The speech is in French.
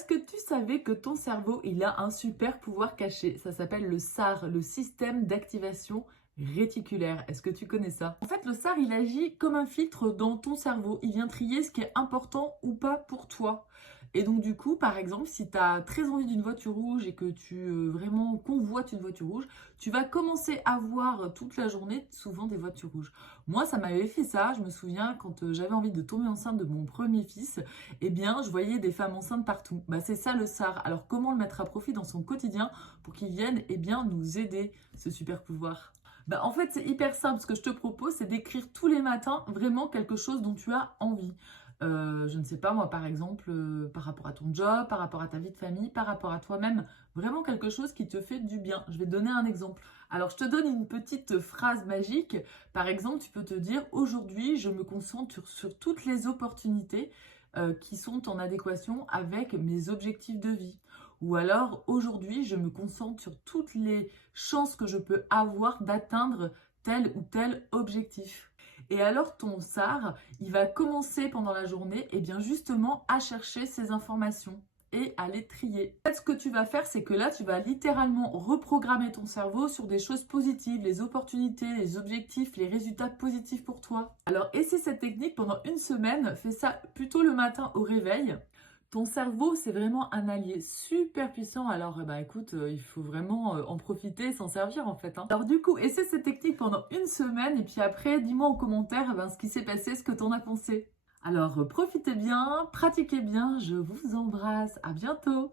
est-ce que tu savais que ton cerveau, il a un super pouvoir caché? Ça s'appelle le SAR, le système d'activation réticulaire. Est-ce que tu connais ça? En fait, le SAR, il agit comme un filtre dans ton cerveau. Il vient trier ce qui est important ou pas pour toi. Et donc, du coup, par exemple, si tu as très envie d'une voiture rouge et que tu vraiment convoites une voiture rouge, tu vas commencer à voir toute la journée souvent des voitures rouges. Moi, ça m'avait fait ça. Je me souviens quand j'avais envie de tomber enceinte de mon premier fils, eh bien, je voyais des femmes enceintes partout. Bah, c'est ça le SAR. Alors, comment le mettre à profit dans son quotidien pour qu'il vienne, eh bien, nous aider, ce super pouvoir? Bah, en fait, c'est hyper simple. Ce que je te propose, c'est d'écrire tous les matins vraiment quelque chose dont tu as envie. Je ne sais pas, moi, par exemple, par rapport à ton job, par rapport à ta vie de famille, par rapport à toi-même, vraiment quelque chose qui te fait du bien. Je vais te donner un exemple. Alors, je te donne une petite phrase magique. Par exemple, tu peux te dire, aujourd'hui, je me concentre sur toutes les opportunités qui sont en adéquation avec mes objectifs de vie. Ou alors, aujourd'hui, je me concentre sur toutes les chances que je peux avoir d'atteindre tel ou tel objectif. Et alors, ton SAR, il va commencer pendant la journée, et bien justement, à chercher ces informations et à les trier. En fait, ce que tu vas faire, c'est que là, tu vas littéralement reprogrammer ton cerveau sur des choses positives, les opportunités, les objectifs, les résultats positifs pour toi. Alors, essaie cette technique pendant une semaine. Fais ça plutôt le matin au réveil. Ton cerveau, c'est vraiment un allié super puissant. Alors, bah écoute, il faut vraiment en profiter et s'en servir en fait, hein. Alors du coup, essaie cette technique pendant une semaine et puis après, dis-moi en commentaire ce qui s'est passé, ce que t'en as pensé. Alors, profitez bien, pratiquez bien, je vous embrasse, à bientôt!